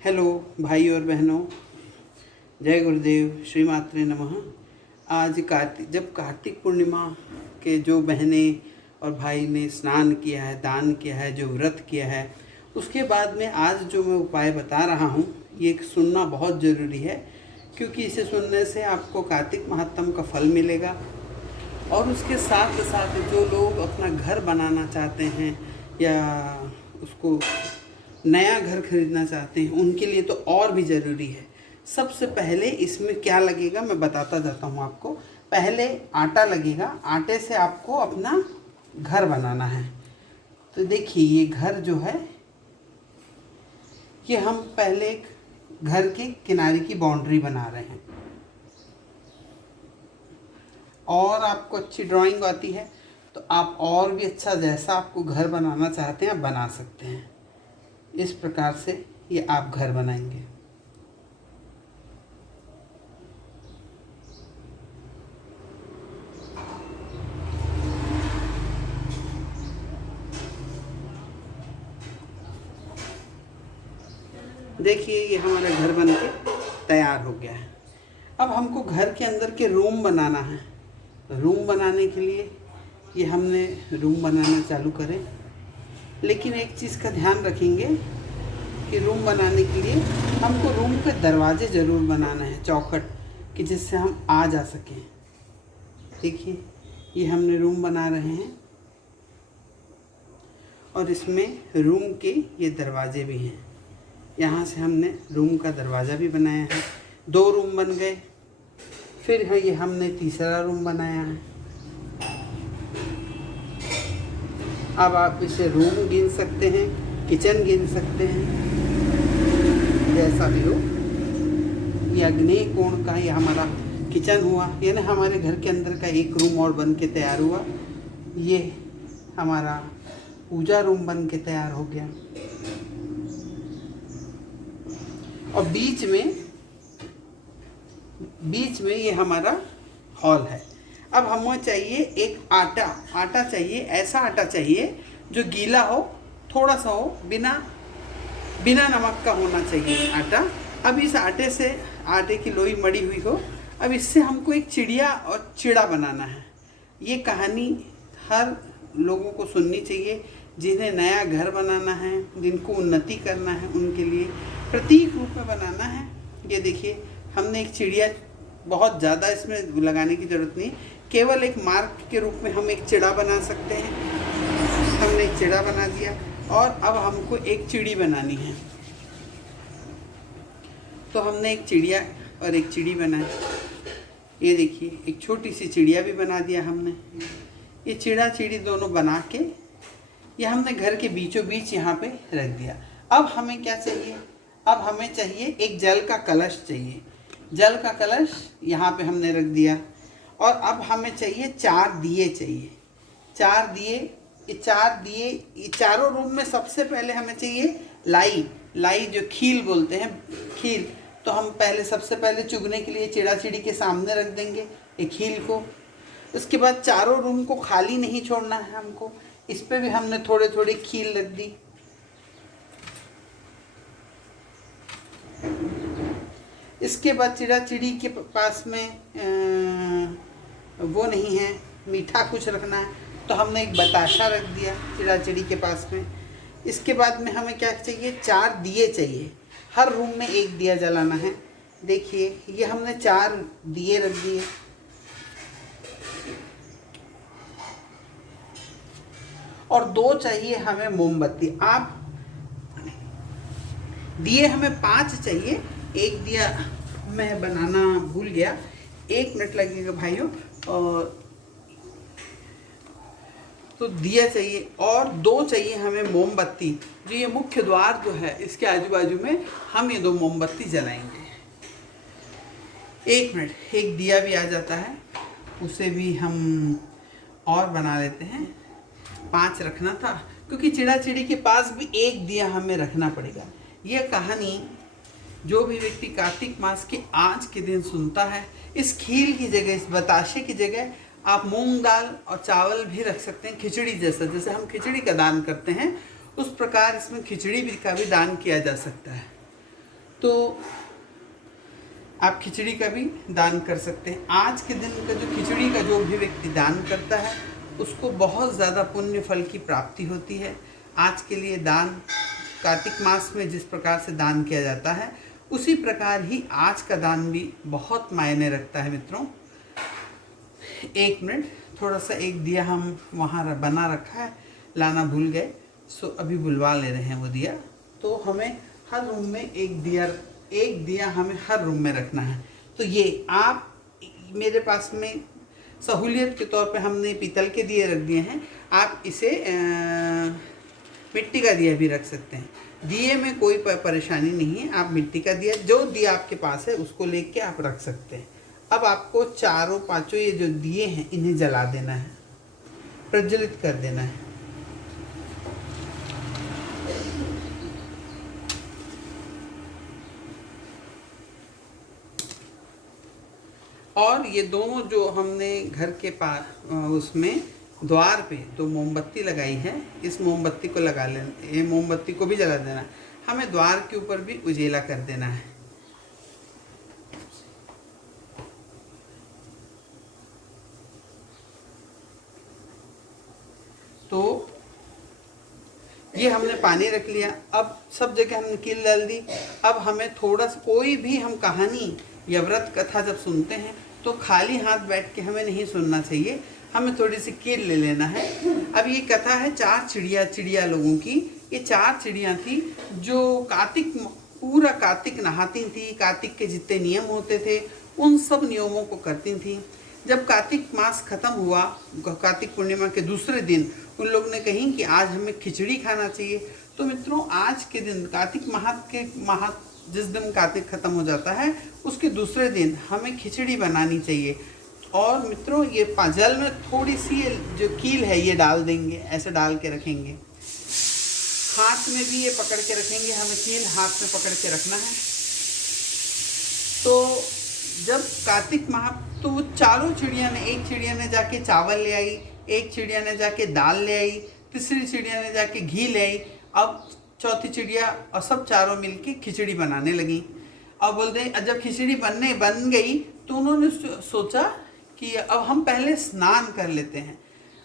Hello भाई और बहनों, जय गुरुदेव, श्री मात्रे नमः। आज जब कार्तिक पूर्णिमा के जो बहनें और भाई ने स्नान किया है, दान किया है, जो व्रत किया है, उसके बाद में आज जो मैं उपाय बता रहा हूँ ये सुनना बहुत ज़रूरी है, क्योंकि इसे सुनने से आपको कार्तिक महात्म का फल मिलेगा। और उसके साथ साथ जो लोग अपना घर बनाना चाहते हैं या उसको नया घर खरीदना चाहते हैं, उनके लिए तो और भी ज़रूरी है। सबसे पहले इसमें क्या लगेगा मैं बताता जाता हूँ आपको। पहले आटा लगेगा, आटे से आपको अपना घर बनाना है। तो देखिए ये घर जो है कि हम पहले एक घर के किनारे की बाउंड्री बना रहे हैं। और आपको अच्छी ड्राइंग आती है तो आप और भी अच्छा जैसा आपको घर बनाना चाहते हैं आप बना सकते हैं। इस प्रकार से ये आप घर बनाएंगे। देखिए ये हमारा घर बन के तैयार हो गया है। अब हमको घर के अंदर के रूम बनाना है। रूम बनाने के लिए ये हमने रूम बनाना चालू करें, लेकिन एक चीज़ का ध्यान रखेंगे कि रूम बनाने के लिए हमको रूम पे दरवाजे ज़रूर बनाना है, चौखट, कि जिससे हम आ जा सकें। देखिए ये हमने रूम बना रहे हैं और इसमें रूम के ये दरवाजे भी हैं। यहाँ से हमने रूम का दरवाज़ा भी बनाया है। 2 रूम बन गए। फिर है ये हमने तीसरा रूम बनाया है। अब आप इसे रूम गिन सकते हैं, किचन गिन सकते हैं, जैसा भी हो। ये अग्नेय कोण का ये हमारा किचन हुआ, यानी हमारे घर के अंदर का एक रूम और बन के तैयार हुआ। ये हमारा पूजा रूम बन के तैयार हो गया। और बीच में ये हमारा हॉल है। अब हमें चाहिए एक आटा चाहिए, ऐसा आटा चाहिए जो गीला हो, थोड़ा सा हो, बिना नमक का होना चाहिए आटा। अब इस आटे की लोई मड़ी हुई हो। अब इससे हमको एक चिड़िया और चिड़ा बनाना है। ये कहानी हर लोगों को सुननी चाहिए, जिन्हें नया घर बनाना है, जिनको उन्नति करना है, उनके लिए प्रतीक रूप में बनाना है। ये देखिए हमने एक चिड़िया, बहुत ज़्यादा इसमें लगाने की ज़रूरत नहीं, केवल एक मार्क के रूप में हम एक चिड़ा बना सकते हैं। हमने एक चिड़ा बना दिया और अब हमको एक चिड़ी बनानी है। तो हमने एक चिड़िया और एक चिड़ी बनाई। ये देखिए एक छोटी सी चिड़िया भी बना दिया हमने। ये चिड़ा चिड़ी दोनों बना के ये हमने घर के बीचों बीच यहाँ पे रख दिया। अब हमें क्या चाहिए? अब हमें चाहिए एक जल का कलश चाहिए। जल का कलश यहाँ पे हमने रख दिया। और अब हमें चाहिए 4 दिए चाहिए। 4 दिए, ये चारों रूम में सबसे पहले हमें चाहिए लाई जो खील बोलते हैं, खील। तो हम सबसे पहले चुगने के लिए चिड़ा चिड़ी के सामने रख देंगे एक खील को। उसके बाद चारों रूम को खाली नहीं छोड़ना है हमको, इस पे भी हमने थोड़े थोड़े खील रख दी। इसके बाद चिड़ा चिड़ी के पास में वो नहीं है, मीठा कुछ रखना है, तो हमने एक बताशा रख दिया चिड़ा चिड़ी के पास में। इसके बाद में हमें क्या चाहिए? 4 दिए चाहिए। हर रूम में एक दिया जलाना है। देखिए ये हमने 4 दिए रख दिए। और 2 चाहिए हमें मोमबत्ती। आप दिए हमें 5 चाहिए। एक दिया मैं बनाना भूल गया, 1 मिनट लगेगा भाइयों। और तो दिया चाहिए और 2 चाहिए हमें मोमबत्ती। जो ये मुख्य द्वार जो है इसके आजू बाजू में हम ये 2 मोमबत्ती जलाएंगे। 1 मिनट, एक दिया भी आ जाता है, उसे भी हम और बना लेते हैं। 5 रखना था क्योंकि चिड़ा चिड़ी के पास भी एक दिया हमें रखना पड़ेगा। यह कहानी जो भी व्यक्ति कार्तिक मास के आज के दिन सुनता है, इस खील की जगह, इस बताशे की जगह आप मूंग दाल और चावल भी रख सकते हैं, खिचड़ी जैसा। जैसे हम खिचड़ी का दान करते हैं उस प्रकार इसमें खिचड़ी भी का भी दान किया जा सकता है। तो आप खिचड़ी का भी दान कर सकते हैं। आज के दिन का जो खिचड़ी का जो भी व्यक्ति दान करता है उसको बहुत ज़्यादा पुण्य फल की प्राप्ति होती है। आज के लिए दान कार्तिक मास में जिस प्रकार से दान किया जाता है उसी प्रकार ही आज का दान भी बहुत मायने रखता है मित्रों। 1 मिनट, थोड़ा सा एक दिया हम वहाँ बना रखा है, लाना भूल गए, सो अभी बुलवा ले रहे हैं वो दिया। तो हमें हर रूम में एक दिया हमें हर रूम में रखना है। तो ये आप मेरे पास में सहूलियत के तौर पे हमने पीतल के दिए रख दिए हैं, आप इसे मिट्टी का दिया भी रख सकते हैं। दिए में कोई परेशानी नहीं है, आप मिट्टी का दिया, जो दिया आपके पास है उसको लेके आप रख सकते हैं। अब आपको चारों पांचों ये जो दिए हैं इन्हें जला देना है, प्रज्वलित कर देना है। और ये दोनों जो हमने घर के पास उसमें द्वार पे तो मोमबत्ती लगाई है, इस मोमबत्ती को लगा लेना, ये मोमबत्ती को भी जला देना है। हमें द्वार के ऊपर भी उजेला कर देना है। तो ये हमने पानी रख लिया। अब सब जगह हमने कील डाल दी। अब हमें थोड़ा सा कोई भी हम कहानी या व्रत कथा जब सुनते हैं तो खाली हाथ बैठ के हमें नहीं सुनना चाहिए, हमें थोड़ी सी कील ले लेना है। अब ये कथा है 4 चिड़िया लोगों की। ये 4 चिड़िया थी जो पूरा कार्तिक नहाती थी, कार्तिक के जितने नियम होते थे उन सब नियमों को करती थी। जब कार्तिक मास खत्म हुआ, कार्तिक पूर्णिमा के दूसरे दिन उन लोग ने कही कि आज हमें खिचड़ी खाना चाहिए। तो मित्रों आज के दिन कार्तिक जिस दिन कार्तिक खत्म हो जाता है उसके दूसरे दिन हमें खिचड़ी बनानी चाहिए। और मित्रों ये जल में थोड़ी सी जो कील है ये डाल देंगे, ऐसे डाल के रखेंगे। हाथ में भी ये पकड़ के रखेंगे, हमें कील हाथ में पकड़ के रखना है। तो जब कार्तिक तो वो चारों चिड़िया ने, एक चिड़िया ने जाके चावल ले आई, एक चिड़िया ने जाके दाल ले आई, तीसरी चिड़िया ने जाके घी ले आई, अब चौथी चिड़िया, और सब चारों मिलके खिचड़ी बनाने लगी। अब बोलते हैं जब खिचड़ी बन गई तो उन्होंने सोचा कि अब हम पहले स्नान कर लेते हैं,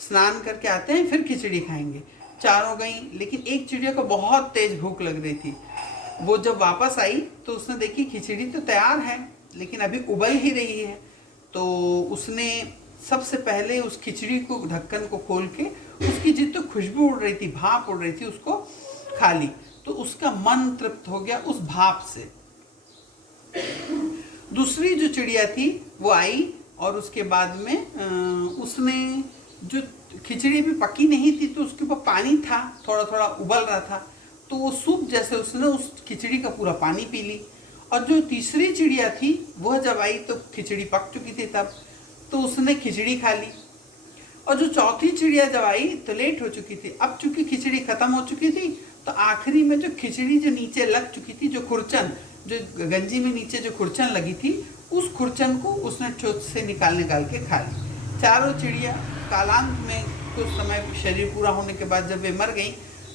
स्नान करके आते हैं फिर खिचड़ी खाएंगे। चारों गई, लेकिन एक चिड़िया को बहुत तेज भूख लग रही थी। वो जब वापस आई तो उसने देखी खिचड़ी तो तैयार है लेकिन अभी उबल ही रही है। तो उसने सबसे पहले उस खिचड़ी को, ढक्कन को खोल के उसकी जितनी खुशबू उड़ रही थी, भाप उड़ रही थी, उसको खा ली। तो उसका मन तृप्त हो गया उस भाप से। दूसरी जो चिड़िया थी वो आई और उसके बाद में उसने जो खिचड़ी भी पकी नहीं थी तो उसके ऊपर पानी था, थोड़ा थोड़ा उबल रहा था, तो वो सूप जैसे उसने उस खिचड़ी का पूरा पानी पी ली। और जो तीसरी चिड़िया थी वह जब आई तो खिचड़ी पक चुकी थी तब, तो उसने खिचड़ी खा ली। और जो चौथी चिड़िया जब आई तो लेट हो चुकी थी, अब चूंकि खिचड़ी खत्म हो चुकी थी तो आखिरी में जो खिचड़ी जो नीचे लग चुकी थी, जो खुरचन, जो गंजी में नीचे जो खुरचन लगी थी, उस खुरचन को उसने चोंच से निकाल के खा ली। चारों चिड़िया कालांत में कुछ समय शरीर पूरा होने के बाद जब वे मर गई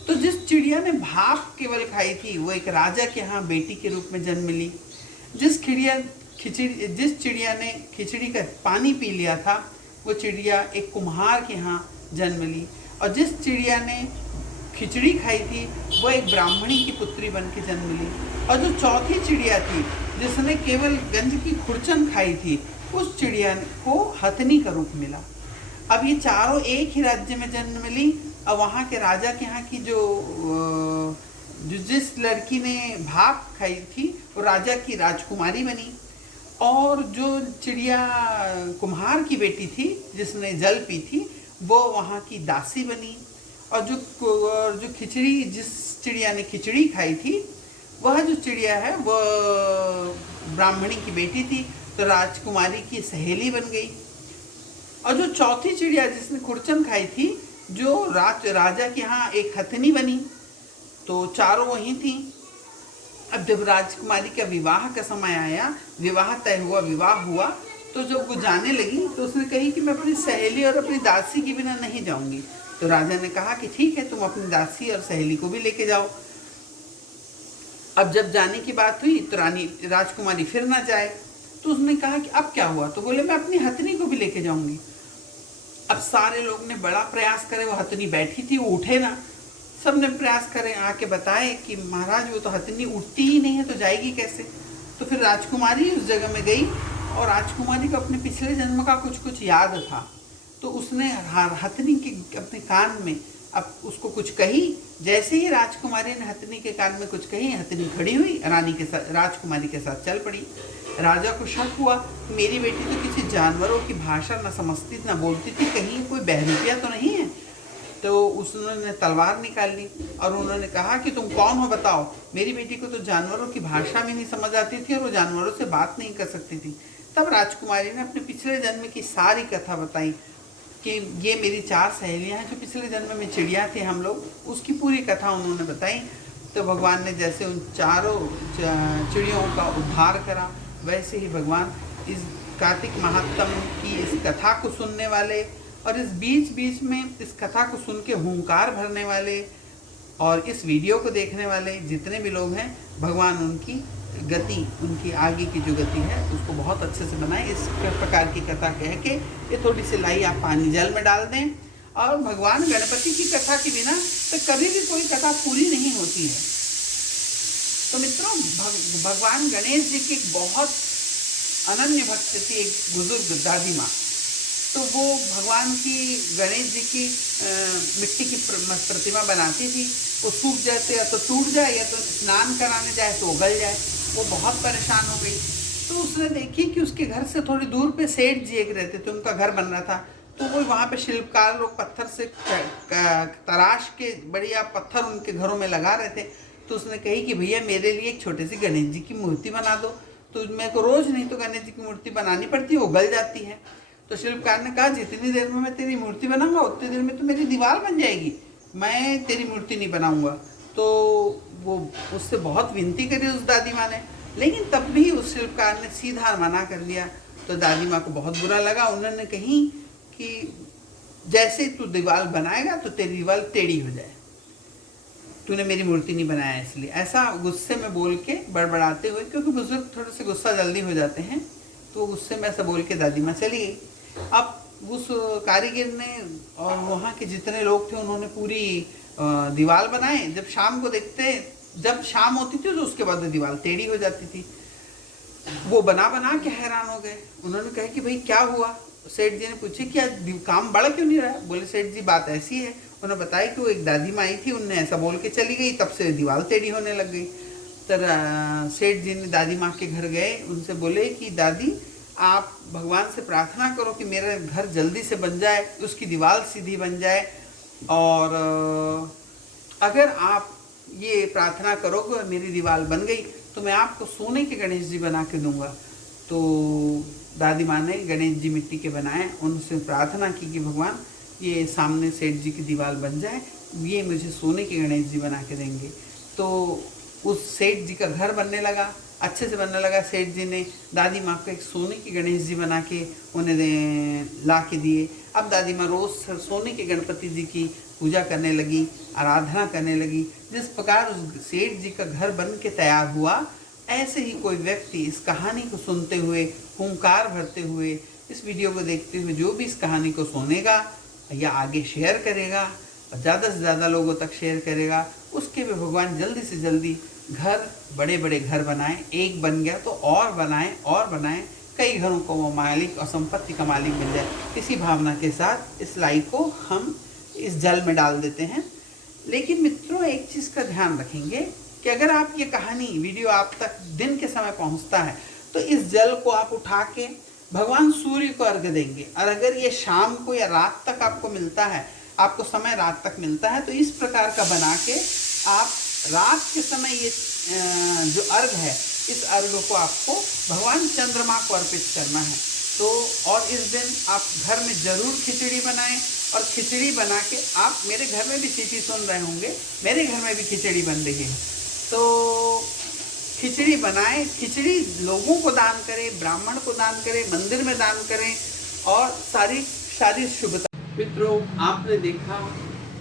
तो जिस चिड़िया ने भाप केवल खाई थी वो एक राजा के यहाँ बेटी के रूप में जन्म ली। जिस चिड़िया ने खिचड़ी का पानी पी लिया था वो चिड़िया एक कुम्हार के यहाँ जन्म ली। और जिस चिड़िया ने खिचड़ी खाई थी वो एक ब्राह्मणी की पुत्री बन के जन्म ली। और जो चौथी चिड़िया थी जिसने केवल गंज की खुरचन खाई थी उस चिड़िया को हथनी का रूप मिला। अब ये चारों एक ही राज्य में जन्म ली। और वहाँ के राजा के यहाँ की जो जिस लड़की ने भाप खाई थी वो राजा की राजकुमारी बनी। और जो चिड़िया कुम्हार की बेटी थी जिसने जल पी थी वो वहाँ की दासी बनी। और जो खिचड़ी, जिस चिड़िया ने खिचड़ी खाई थी वह जो चिड़िया है वह ब्राह्मणी की बेटी थी तो राजकुमारी की सहेली बन गई। और जो चौथी चिड़िया जिसने खुरचन खाई थी जो राजा के यहाँ एक हथनी बनी। तो चारों वहीं थी। अब जब राजकुमारी का विवाह का समय आया, विवाह तय हुआ, विवाह हुआ, तो जब वो जाने लगी तो उसने कही कि मैं अपनी सहेली और अपनी दासी के बिना नहीं जाऊंगी। तो राजा ने कहा कि ठीक है, तुम अपनी दासी और सहेली को भी लेके जाओ। अब जब जाने की बात हुई तो रानी राजकुमारी फिर ना जाए, तो उसने कहा कि अब क्या हुआ, तो बोले मैं अपनी हथनी को भी लेके जाऊंगी। अब सारे लोग ने बड़ा प्रयास करे, वो हथनी बैठी थी वो उठे ना, सबने प्रयास करे, आके बताए कि महाराज वो तो हथनी उठती ही नहीं है, तो जाएगी कैसे। तो फिर राजकुमारी उस जगह में गई, और राजकुमारी को अपने पिछले जन्म का कुछ कुछ याद था, तो उसने हथनी के अपने कान में अब उसको कुछ कही। जैसे ही राजकुमारी ने हथनी के कान में कुछ कही, हथनी खड़ी हुई, रानी के साथ राजकुमारी के साथ चल पड़ी। राजा को शक हुआ कि मेरी बेटी तो किसी जानवरों की भाषा न समझती न बोलती थी, कहीं कोई बहरूपिया तो नहीं है। तो उसने तलवार निकाल ली और उन्होंने कहा कि तुम कौन हो बताओ। मेरी बेटी को तो जानवरों की भाषा में नहीं समझ आती थी और वो जानवरों से बात नहीं कर सकती थी। तब राजकुमारी ने अपने पिछले जन्म की सारी कथा बताई कि ये मेरी 4 सहेलियां हैं जो पिछले जन्म में चिड़िया थे हम लोग, उसकी पूरी कथा उन्होंने बताई। तो भगवान ने जैसे उन चारों चिड़ियों का उद्धार करा, वैसे ही भगवान इस कार्तिक महात्म की इस कथा को सुनने वाले और इस बीच बीच में इस कथा को सुन के हुंकार भरने वाले और इस वीडियो को देखने वाले जितने भी लोग हैं, भगवान उनकी गति, उनकी आगे की जो गति है उसको बहुत अच्छे से बनाए। इस प्रकार की कथा कह के ये थोड़ी सी लाई आप पानी जल में डाल दें। और भगवान गणपति की कथा के बिना तो कभी भी कोई कथा पूरी नहीं होती है। तो मित्रों, भगवान गणेश जी की एक बहुत अनन्य भक्त थी एक बुजुर्ग दादी माँ। तो वो भगवान की गणेश जी की मिट्टी की प्रतिमा बनाती थी। वो सूख जाते या तो टूट जाए या तो स्नान कराने जाए तो गल जाए। वो बहुत परेशान हो गई। तो उसने देखी कि उसके घर से थोड़ी दूर पे सेठ जी एक रहते थे, उनका घर बन रहा था। तो वो वहाँ पे शिल्पकार लोग पत्थर से तराश के बढ़िया पत्थर उनके घरों में लगा रहे थे। तो उसने कही कि भैया मेरे लिए एक छोटी सी गणेश जी की मूर्ति बना दो। तो मेरे को रोज़ नहीं तो गणेश जी की मूर्ति बनानी पड़ती है, वो गल जाती है। तो शिल्पकार ने कहा जितनी देर में मैं तेरी मूर्ति बनाऊंगा उतनी देर में तो मेरी दीवार बन जाएगी, मैं तेरी मूर्ति नहीं बनाऊंगा। तो वो उससे बहुत विनती करी उस दादी माँ ने, लेकिन तब भी उस शिल्पकार ने सीधा मना कर दिया। तो दादी माँ को बहुत बुरा लगा। उन्होंने कही कि जैसे तू दीवार बनाएगा तो तेरी दीवार टेढ़ी हो जाए, तूने मेरी मूर्ति नहीं बनाया इसलिए। ऐसा गुस्से में बोल के बड़बड़ाते हुए, क्योंकि बुजुर्ग थोड़े से गुस्सा जल्दी हो जाते हैं, तो गुस्से में ऐसा बोल के दादी माँ चली गई। अब उस कारीगर ने और वहाँ के जितने लोग थे उन्होंने पूरी दीवार बनाए। जब शाम को देखते, जब शाम होती थी तो उसके बाद दीवार टेढ़ी हो जाती थी। वो बना बना के हैरान हो गए। उन्होंने कहा कि भाई क्या हुआ। सेठ जी ने पूछे कि आज काम बढ़ क्यों नहीं रहा। बोले सेठ जी बात ऐसी है। उन्होंने बताया कि वो एक दादी माँ आई थी, उनने ऐसा बोल के चली गई, तब से दीवार टेढ़ी होने लग गई। तो सेठ जी ने दादी माँ के घर गए, उनसे बोले कि दादी आप भगवान से प्रार्थना करो कि मेरा घर जल्दी से बन जाए, उसकी दीवार सीधी बन जाए, और अगर आप ये प्रार्थना करोगे और मेरी दीवार बन गई तो मैं आपको सोने के गणेश जी बना के दूंगा। तो दादी माँ ने गणेश जी मिट्टी के बनाए, उनसे प्रार्थना की कि भगवान ये सामने सेठ जी की दीवार बन जाए, ये मुझे सोने के गणेश जी बना के देंगे। तो उस सेठ जी का घर बनने लगा, अच्छे से बनने लगा। सेठ जी ने दादी माँ को एक सोने के गणेश जी बना के उन्हें ला के दिए। अब दादी माँ रोज़ सोने के गणपति जी की पूजा करने लगी, आराधना करने लगी। जिस प्रकार उस सेठ जी का घर बन के तैयार हुआ, ऐसे ही कोई व्यक्ति इस कहानी को सुनते हुए, हुंकार भरते हुए, इस वीडियो को देखते हुए जो भी इस कहानी को सुनेगा या आगे शेयर करेगा और ज़्यादा से ज़्यादा लोगों तक शेयर करेगा, उसके भी भगवान जल्दी से जल्दी घर, बड़े बड़े घर बनाएं। एक बन गया तो और बनाएं और बनाएं, कई घरों को वो मालिक और संपत्ति का मालिक बन जाए। इसी भावना के साथ इस लाई को हम इस जल में डाल देते हैं। लेकिन मित्रों, एक चीज़ का ध्यान रखेंगे कि अगर आप ये कहानी वीडियो आप तक दिन के समय पहुंचता है तो इस जल को आप उठा के भगवान सूर्य को अर्घ देंगे। और अगर ये शाम को या रात तक आपको मिलता है, आपको समय रात तक मिलता है, तो इस प्रकार का बना के आप रात के समय ये जो अर्घ है, इस अर्घ को आपको भगवान चंद्रमा को अर्पित करना है। तो और इस दिन आप घर में ज़रूर खिचड़ी बनाएं, और खिचड़ी बना के आप, मेरे घर में भी चीटी सुन रहे होंगे, मेरे घर में भी खिचड़ी बन रही है, तो खिचड़ी बनाएं। खिचड़ी लोगों को दान करें, ब्राह्मण को दान करें, मंदिर में दान करें, और सारी शुभता। मित्रों, आपने देखा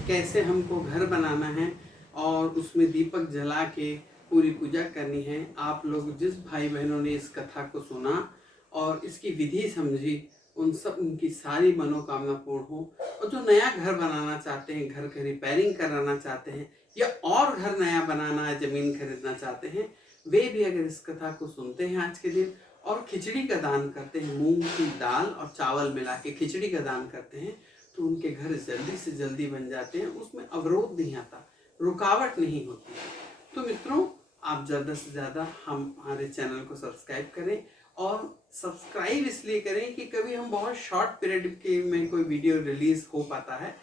कैसे हमको घर बनाना है और उसमें दीपक जला के पूरी पूजा करनी है। आप लोग जिस भाई बहनों ने इस कथा को सुना और इसकी विधि समझी, उन सब उनकी सारी मनोकामना पूर्ण हो। और जो नया घर बनाना चाहते हैं, घर की रिपेयरिंग कराना चाहते हैं, या और घर नया बनाना है, ज़मीन खरीदना चाहते हैं, वे भी अगर इस कथा को सुनते हैं आज के दिन और खिचड़ी का दान करते हैं, मूंग की दाल और चावल मिला के खिचड़ी का दान करते हैं, तो उनके घर जल्दी से जल्दी बन जाते हैं। उसमें अवरोध नहीं आता, रुकावट नहीं होती। तो मित्रों, आप ज़्यादा से ज़्यादा हमारे चैनल को सब्सक्राइब करें, और सब्सक्राइब इसलिए करें कि कभी हम बहुत शॉर्ट पीरियड के में कोई वीडियो रिलीज़ हो पाता है,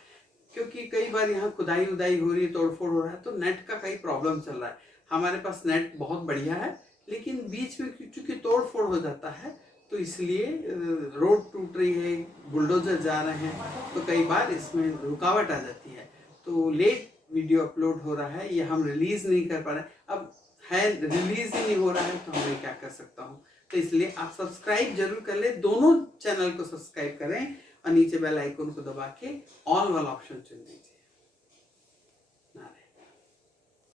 क्योंकि कई बार यहाँ खुदाई उदाई हो रही है, तोड़फोड़ हो रहा है, तो नेट का कई प्रॉब्लम चल रहा है। हमारे पास नेट बहुत बढ़िया है, लेकिन बीच में चूँकि तोड़फोड़ हो जाता है, तो इसलिए रोड टूट रही है, बुलडोजर जा रहे हैं, तो कई बार इसमें रुकावट आ जाती है। तो लेट वीडियो अपलोड हो रहा है, ये हम रिलीज़ नहीं कर पा रहे। अब है, रिलीज़ ही नहीं हो रहा है, तो मैं क्या कर सकता हूँ। तो इसलिए आप सब्सक्राइब जरूर कर लें, दोनों चैनल को सब्सक्राइब करें और नीचे बेल आइकन को दबा के ऑल वाला ऑप्शन चुन दीजिए।